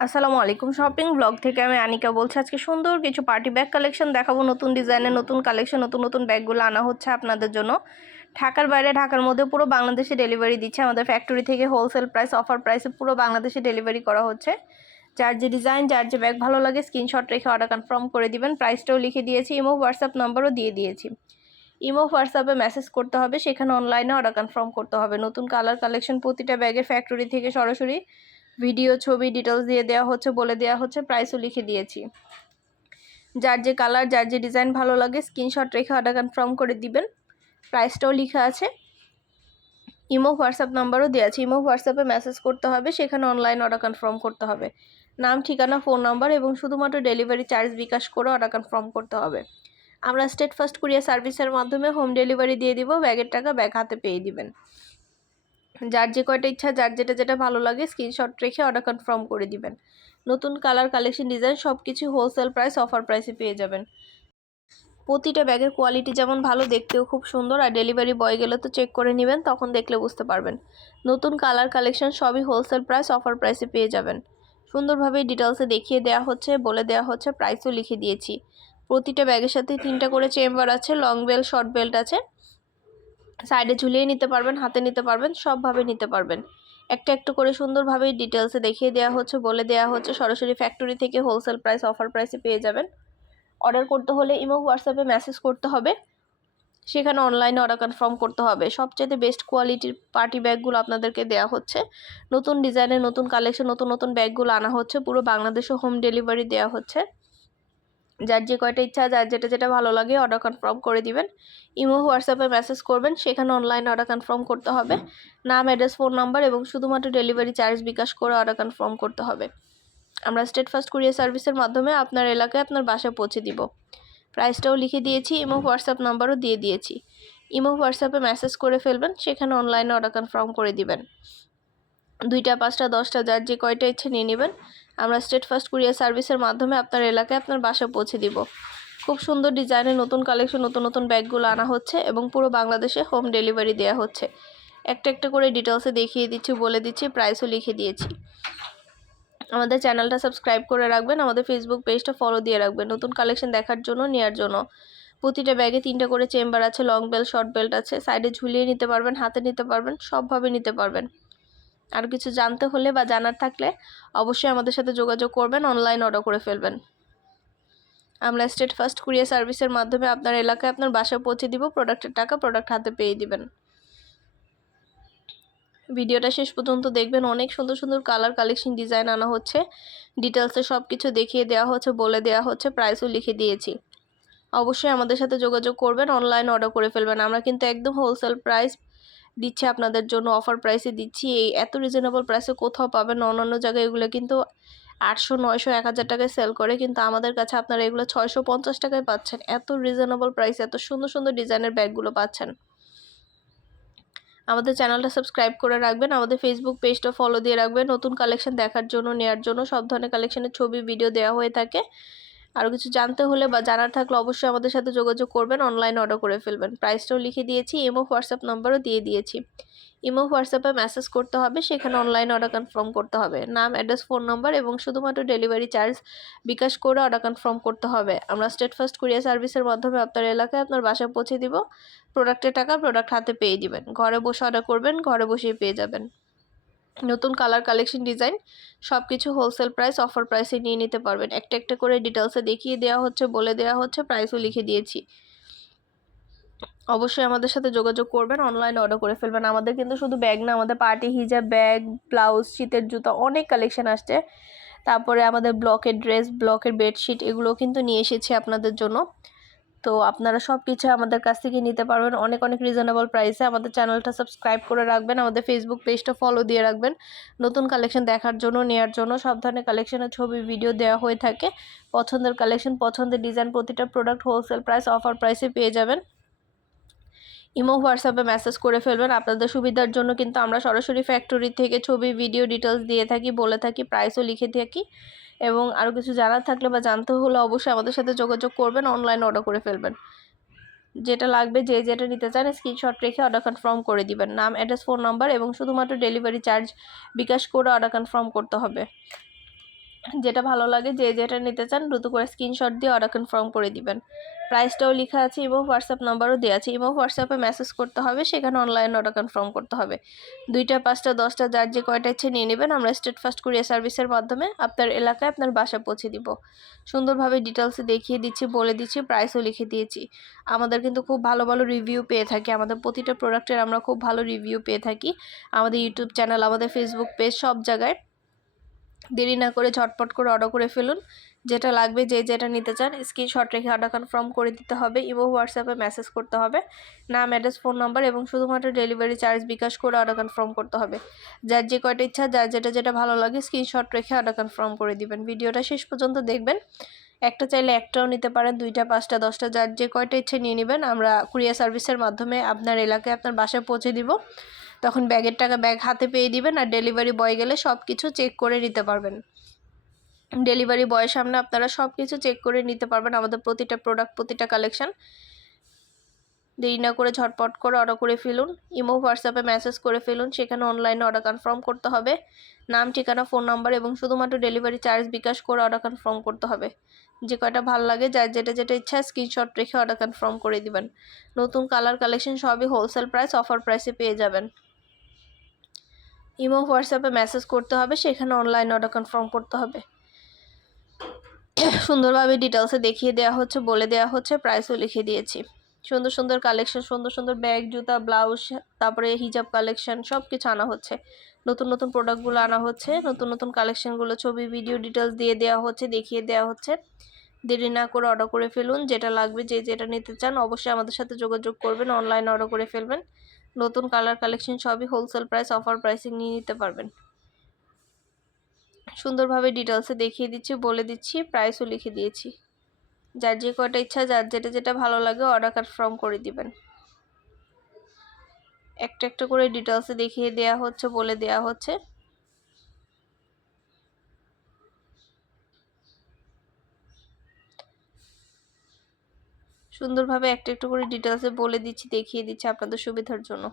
আসসালামু আলাইকুম। Shopping blog থেকে আমি আনিকা বলছি। আজকে সুন্দর কিছু পার্টি ব্যাগ কালেকশন দেখাবো। নতুন ডিজাইনের নতুন কালেকশন, নতুন নতুন ব্যাগগুলো আনা হচ্ছে আপনাদের জন্য। ঢাকার বাইরে, ঢাকার মধ্যে পুরো বাংলাদেশে ডেলিভারি দিচ্ছে আমাদের ফ্যাক্টরি থেকে। হোলসেল প্রাইস, অফার প্রাইসে পুরো বাংলাদেশে ডেলিভারি করা হচ্ছে। যার যে ডিজাইন, যার যে ব্যাগ ভালো লাগে স্ক্রিনশট রেখে অর্ডার কনফার্ম করে দিবেন। প্রাইসটাও লিখে দিয়েছি, ইমো হোয়াটসঅ্যাপ নাম্বারও দিয়ে দিয়েছি। ইমো হোয়াটসঅ্যাপে মেসেজ করতে হবে, সেখানে অনলাইনে অর্ডার কনফার্ম করতে হবে। নতুন কালার কালেকশন প্রতিটা ব্যাগের ফ্যাক্টরি থেকে সরাসরি ভিডিও, ছবি, ডিটেলস দিয়ে দেওয়া হচ্ছে, বলে দেওয়া হচ্ছে, প্রাইসও লিখে দিয়েছি। যার যে কালার, যার যে ডিজাইন ভালো লাগে স্ক্রিনশট রেখে অর্ডার কনফার্ম করে দিবেন। প্রাইসটাও লেখা আছে, ইমো হোয়াটসঅ্যাপ নাম্বারও দেওয়া আছে। ইমো হোয়াটসঅ্যাপে মেসেজ করতে হবে, সেখানে অনলাইন অর্ডার কনফার্ম করতে হবে। নাম, ঠিকানা, ফোন নাম্বার এবং শুধুমাত্র ডেলিভারি চার্জ বিকাশ করে অর্ডার কনফার্ম করতে হবে। আমরা স্টেট ফার্স্ট কুরিয়ার সার্ভিসের মাধ্যমে হোম ডেলিভারি দিয়ে দিব। ব্যাগের টাকা ব্যাগ হাতে পেয়ে দিবেন। যার যে কয়টা ইচ্ছা, যার যেটা ভালো লাগে স্ক্রিনশট রেখে অর্ডার কনফার্ম করে দিবেন। নতুন কালার কালেকশন, ডিজাইন সব কিছু হোলসেল প্রাইস, অফার প্রাইসে পেয়ে যাবেন। প্রতিটা ব্যাগের কোয়ালিটি যেমন ভালো, দেখতেও খুব সুন্দর। আর ডেলিভারি বয় গেলে তো চেক করে নেবেন, তখন দেখলে বুঝতে পারবেন। নতুন কালার কালেকশন সবই হোলসেল প্রাইস, অফার প্রাইসে পেয়ে যাবেন। সুন্দরভাবে ডিটেলসে দেখিয়ে দেওয়া হচ্ছে, বলে দেওয়া হচ্ছে, প্রাইসও লিখে দিয়েছি। প্রতিটা ব্যাগের সাথে 3টা করে চেম্বার আছে, লং বেল্ট, শর্ট বেল্ট আছে। সাইডে ঝুলিয়ে নিতে পারবেন, হাতে নিতে পারবেন, সবভাবে নিতে পারবেন। একটা একটা করে সুন্দরভাবে ডিটেলসে দেখিয়ে দেওয়া হচ্ছে, বলে দেওয়া হচ্ছে। সরাসরি ফ্যাক্টরি থেকে হোলসেল প্রাইস, অফার প্রাইসে পেয়ে যাবেন। অর্ডার করতে হলে ইমো হোয়াটসঅ্যাপে মেসেজ করতে হবে, সেখানে অনলাইনে অর্ডার কনফার্ম করতে হবে। সবচেয়ে বেস্ট কোয়ালিটির পার্টি ব্যাগগুলো আপনাদেরকে দেওয়া হচ্ছে। নতুন ডিজাইনের নতুন কালেকশন, নতুন নতুন ব্যাগগুলো আনা হচ্ছে। পুরো বাংলাদেশে হোম ডেলিভারি দেওয়া হচ্ছে। যার যে কয়টা ইচ্ছা, যার যেটা ভালো লাগে অর্ডার কনফার্ম করে দিবেন। ইমো হোয়াটসঅ্যাপে মেসেজ করবেন, সেখানে অনলাইনে অর্ডার কনফার্ম করতে হবে। নাম, অ্যাড্রেস, ফোন নাম্বার এবং শুধুমাত্র ডেলিভারি চার্জ বিকাশ করে অর্ডার কনফার্ম করতে হবে। আমরা স্টেট ফার্স্ট কুরিয়ার সার্ভিসের মাধ্যমে আপনার এলাকায় আপনার বাসায় পৌঁছে দিব। প্রাইসটাও লিখে দিয়েছি, ইমো হোয়াটসঅ্যাপ নাম্বারও দিয়ে দিয়েছি। ইমো হোয়াটসঅ্যাপে মেসেজ করে ফেলবেন, সেখানে অনলাইনে অর্ডার কনফার্ম করে দিবেন। 2টা, 5টা, 10টা, যার যে কয়টা ইচ্ছে নিয়ে নেবেন। আমরা স্টেট ফার্স্ট কুরিয়ার সার্ভিসের মাধ্যমে আপনার এলাকায় আপনার বাসায় পৌঁছে দিব। খুব সুন্দর ডিজাইনের নতুন কালেকশন, নতুন নতুন ব্যাগগুলো আনা হচ্ছে এবং পুরো বাংলাদেশে হোম ডেলিভারি দেওয়া হচ্ছে। একটা একটা করে ডিটেলসে দেখিয়ে দিচ্ছি, বলে দিচ্ছি, প্রাইসও লিখে দিয়েছি। আমাদের চ্যানেলটা সাবস্ক্রাইব করে রাখবেন, আমাদের ফেসবুক পেজটা ফলো দিয়ে রাখবেন নতুন কালেকশন দেখার জন্য, নেওয়ার জন্য। প্রতিটা ব্যাগে 3টা করে চেম্বার আছে, লং বেল্ট, শর্ট বেল্ট আছে। সাইডে ঝুলিয়ে নিতে পারবেন, হাতে নিতে পারবেন, সবভাবে নিতে পারবেন। আর কিছু জানতে হলে বা জানার থাকলে অবশ্যই আমাদের সাথে যোগাযোগ করবেন, অনলাইন অর্ডার করে ফেলবেন। আমরা স্টেট ফার্স্ট কুরিয়ার সার্ভিসের মাধ্যমে আপনার এলাকায় আপনার বাসায় পৌঁছে দিব। প্রোডাক্টের টাকা প্রোডাক্ট হাতে পেয়ে দিবেন। ভিডিওটা শেষ পর্যন্ত দেখবেন, অনেক সুন্দর সুন্দর কালার কালেকশন, ডিজাইন আনা হচ্ছে। ডিটেলসে সব কিছু দেখিয়ে দেওয়া হচ্ছে, বলে দেওয়া হচ্ছে, প্রাইসও লিখে দিয়েছি। অবশ্যই আমাদের সাথে যোগাযোগ করবেন, অনলাইন অর্ডার করে ফেলবেন। আমরা কিন্তু একদম হোলসেল প্রাইস দিচ্ছি আপনাদের জন্য, অফার প্রাইসে দিচ্ছি। এই এত রিজনেবল প্রাইসে কোথাও পাবেন না। অন্যান্য জায়গায় এগুলো কিন্তু 800, 900, 1000 টাকায় সেল করে, কিন্তু আমাদের কাছে আপনারা এগুলো 650 টাকায় পাচ্ছেন। এত রিজনেবল প্রাইস, এত সুন্দর সুন্দর ডিজাইনের ব্যাগগুলো পাচ্ছেন। আমাদের চ্যানেলটা সাবস্ক্রাইব করে রাখবেন, আমাদের ফেসবুক পেজটা ফলো দিয়ে রাখবেন। নতুন কালেকশন দেখার জন্য, নেওয়ার জন্য সব ধরনের কালেকশনের ছবি, ভিডিও দেওয়া হয়ে থাকে। আরও কিছু জানতে হলে বা জানার থাকলে অবশ্যই আমাদের সাথে যোগাযোগ করবেন, অনলাইন অর্ডার করে ফেলবেন। প্রাইসটাও লিখে দিয়েছি, ইমো হোয়াটসঅ্যাপ নাম্বারও দিয়ে দিয়েছি। ইমো হোয়াটসঅ্যাপে মেসেজ করতে হবে, সেখানে অনলাইন অর্ডার কনফার্ম করতে হবে। নাম, অ্যাড্রেস, ফোন নাম্বার এবং শুধুমাত্র ডেলিভারি চার্জ বিকাশ করে অর্ডার কনফার্ম করতে হবে। আমরা স্টেট ফার্স্ট কুরিয়ার সার্ভিসের মাধ্যমে আপনার এলাকায় আপনার বাসায় পৌঁছে দিব। প্রোডাক্টের টাকা প্রোডাক্ট হাতে পেয়ে দিবেন। ঘরে বসে অর্ডার করবেন, ঘরে বসেই পেয়ে যাবেন। নতুন কালার কালেকশন, ডিজাইন সব কিছু হোলসেল প্রাইস, অফার প্রাইসে নিয়ে নিতে পারবেন। একটা একটা করে ডিটেলসে দেখিয়ে দেওয়া হচ্ছে, বলে দেওয়া হচ্ছে, প্রাইসও লিখে দিয়েছি। অবশ্যই আমাদের সাথে যোগাযোগ করবেন, অনলাইন অর্ডার করে ফেলবেন। আমাদের কিন্তু শুধু ব্যাগ না, আমাদের পার্টি হিজাব, ব্যাগ, ব্লাউজ, শীতের জুতা, অনেক কালেকশন আসছে। তারপরে আমাদের ব্লকের ড্রেস, ব্লকের বেডশিট, এগুলো কিন্তু নিয়ে এসেছি আপনাদের জন্য। তো আপনারা সব কিছু আমাদের কাছ থেকে নিতে পারবেন অনেক অনেক রিজনেবল প্রাইসে। আমাদের চ্যানেলটা সাবস্ক্রাইব করে রাখবেন, আমাদের ফেসবুক পেজটা ফলো দিয়ে রাখবেন। নতুন কালেকশন দেখার জন্য, নেওয়ার জন্য সব ধরনের কালেকশনের ছবি, ভিডিও দেওয়া হয়ে থাকে। পছন্দের কালেকশন, পছন্দের ডিজাইন, প্রতিটা প্রোডাক্ট হোলসেল প্রাইস, অফার প্রাইসে পেয়ে যাবেন। ইমো হোয়াটসঅ্যাপে মেসেজ করে ফেলবেন। আপনাদের সুবিধার জন্য কিন্তু আমরা সরাসরি ফ্যাক্টরি থেকে ছবি, ভিডিও, ডিটেলস দিয়ে থাকি, বলে থাকি, প্রাইসও লিখে থাকি। এবং আরও কিছু জানার থাকলে বা জানতে হলে অবশ্যই আমাদের সাথে যোগাযোগ করবেন, অনলাইন অর্ডার করে ফেলবেন। যেটা লাগবে, যেটা নিতে চান স্ক্রিনশট রেখে অর্ডার কনফার্ম করে দিবেন। নাম, অ্যাড্রেস, ফোন নাম্বার এবং শুধুমাত্র ডেলিভারি চার্জ বিকাশ করে অর্ডার কনফার্ম করতে হবে। যেটা ভালো লাগে যে যেটা নিতে চান দ্রুত করে স্ক্রিনশট দিয়ে অর্ডার কনফার্ম করে দিবেন। প্রাইসটাও লেখা আছে, ইমো হোয়াটসঅ্যাপ নাম্বারও দেওয়া আছে। ইমো হোয়াটসঅ্যাপে মেসেজ করতে হবে, সেখানে অনলাইন অর্ডার কনফার্ম করতে হবে। 2টা 5টা 10টা যার যে কয়টা ইচ্ছে নিয়ে নেবেন। আমরা স্টেট ফার্স্ট কুরিয়ার সার্ভিসের মাধ্যমে আপনার এলাকায় আপনার বাসায় পৌঁছে দিব। সুন্দরভাবে ডিটেলসে দেখিয়ে দিচ্ছি, বলে দিচ্ছি, প্রাইসও লিখে দিয়েছি। আমাদের কিন্তু খুব ভালো ভালো রিভিউ পেয়ে থাকি, আমাদের প্রতিটা প্রোডাক্টের আমরা খুব ভালো রিভিউ পেয়ে থাকি। আমাদের ইউটিউব চ্যানেল, আমাদের ফেসবুক পেজ, সব জায়গায়। দেরি না করে ঝটপট করে অর্ডার করে ফেলুন। যেটা লাগবে যে যেটা নিতে চান স্ক্রিনশট রেখে অর্ডার কনফার্ম করে দিতে হবে। ইমো হোয়াটসঅ্যাপে মেসেজ করতে হবে, নাম, অ্যাড্রেস, ফোন নাম্বার এবং শুধুমাত্র ডেলিভারি চার্জ বিকাশ করে অর্ডার কনফার্ম করতে হবে। যার যে কয়টা ইচ্ছা, যার যেটা ভালো লাগে স্ক্রিনশট রেখে অর্ডার কনফার্ম করে দিবেন। ভিডিওটা শেষ পর্যন্ত দেখবেন। একটা চাইলে একটাও নিতে পারেন, 2টা 5টা 10টা যার যে কয়টা ইচ্ছে নিয়ে নেবেন। আমরা কুরিয়ার সার্ভিসের মাধ্যমে আপনার এলাকায় আপনার বাসায় পৌঁছে দিব। তখন ব্যাগের টাকা ব্যাগ হাতে পেয়ে দিবেন, আর ডেলিভারি বয় গেলে সব কিছু চেক করে নিতে পারবেন। ডেলিভারি বয়ের সামনে আপনারা সব কিছু চেক করে নিতে পারবেন আমাদের প্রতিটা প্রোডাক্ট, প্রতিটা কালেকশন। দেরি না করে ঝটপট করে অর্ডার করে ফেলুন। ইমো হোয়াটসঅ্যাপে মেসেজ করে ফেলুন, সেখানে অনলাইনে অর্ডার কনফার্ম করতে হবে। নাম, ঠিকানা, ফোন নাম্বার এবং শুধুমাত্র ডেলিভারি চার্জ বিকাশ করে অর্ডার কনফার্ম করতে হবে। যে কয়টা ভালো লাগে যার যেটা ইচ্ছা স্ক্রিনশট রেখে অর্ডার কনফার্ম করে দিবেন। নতুন কালার কালেকশন সবই হোলসেল প্রাইস, অফার প্রাইসে পেয়ে যাবেন। ইমো হোয়াটসঅ্যাপে মেসেজ করতে হবে, সেখানে অনলাইন অর্ডার কনফার্ম করতে হবে। সুন্দরভাবে ডিটেলসে দেখিয়ে দেওয়া হচ্ছে, বলে দেওয়া হচ্ছে, প্রাইসও লিখে দিয়েছি। সুন্দর সুন্দর কালেকশন, সুন্দর সুন্দর ব্যাগ, জুতা, ব্লাউজ, তারপরে হিজাব কালেকশন সব কিছু আনা হচ্ছে। নতুন নতুন প্রোডাক্টগুলো আনা হচ্ছে, নতুন নতুন কালেকশনগুলো ছবি, ভিডিও, ডিটেলস দিয়ে দেওয়া হচ্ছে, দেখিয়ে দেওয়া হচ্ছে। দেরি না করে অর্ডার করে ফেলুন। যেটা লাগবে যে যেটা নিতে চান অবশ্যই আমাদের সাথে যোগাযোগ করবেন, অনলাইনে অর্ডার করে ফেলবেন। নতুন কালার কালেকশন সবই হোলসেল প্রাইস, অফার প্রাইসিং নিয়ে নিতে পারবেন। সুন্দরভাবে ডিটেলসে দেখিয়ে দিচ্ছি, বলে দিচ্ছি, প্রাইসও লিখে দিয়েছি। যার যে কয়টা ইচ্ছা, যার যেটা ভালো লাগে অর্ডার কনফার্ম করে দিবেন। একটা একটা করে ডিটেলসে দেখিয়ে দেওয়া হচ্ছে, বলে দেওয়া হচ্ছে। সুন্দরভাবে একটা একটা করে ডিটেলসে বলে দিচ্ছি, দেখিয়ে দিচ্ছি আপনাদের সুবিধার জন্য।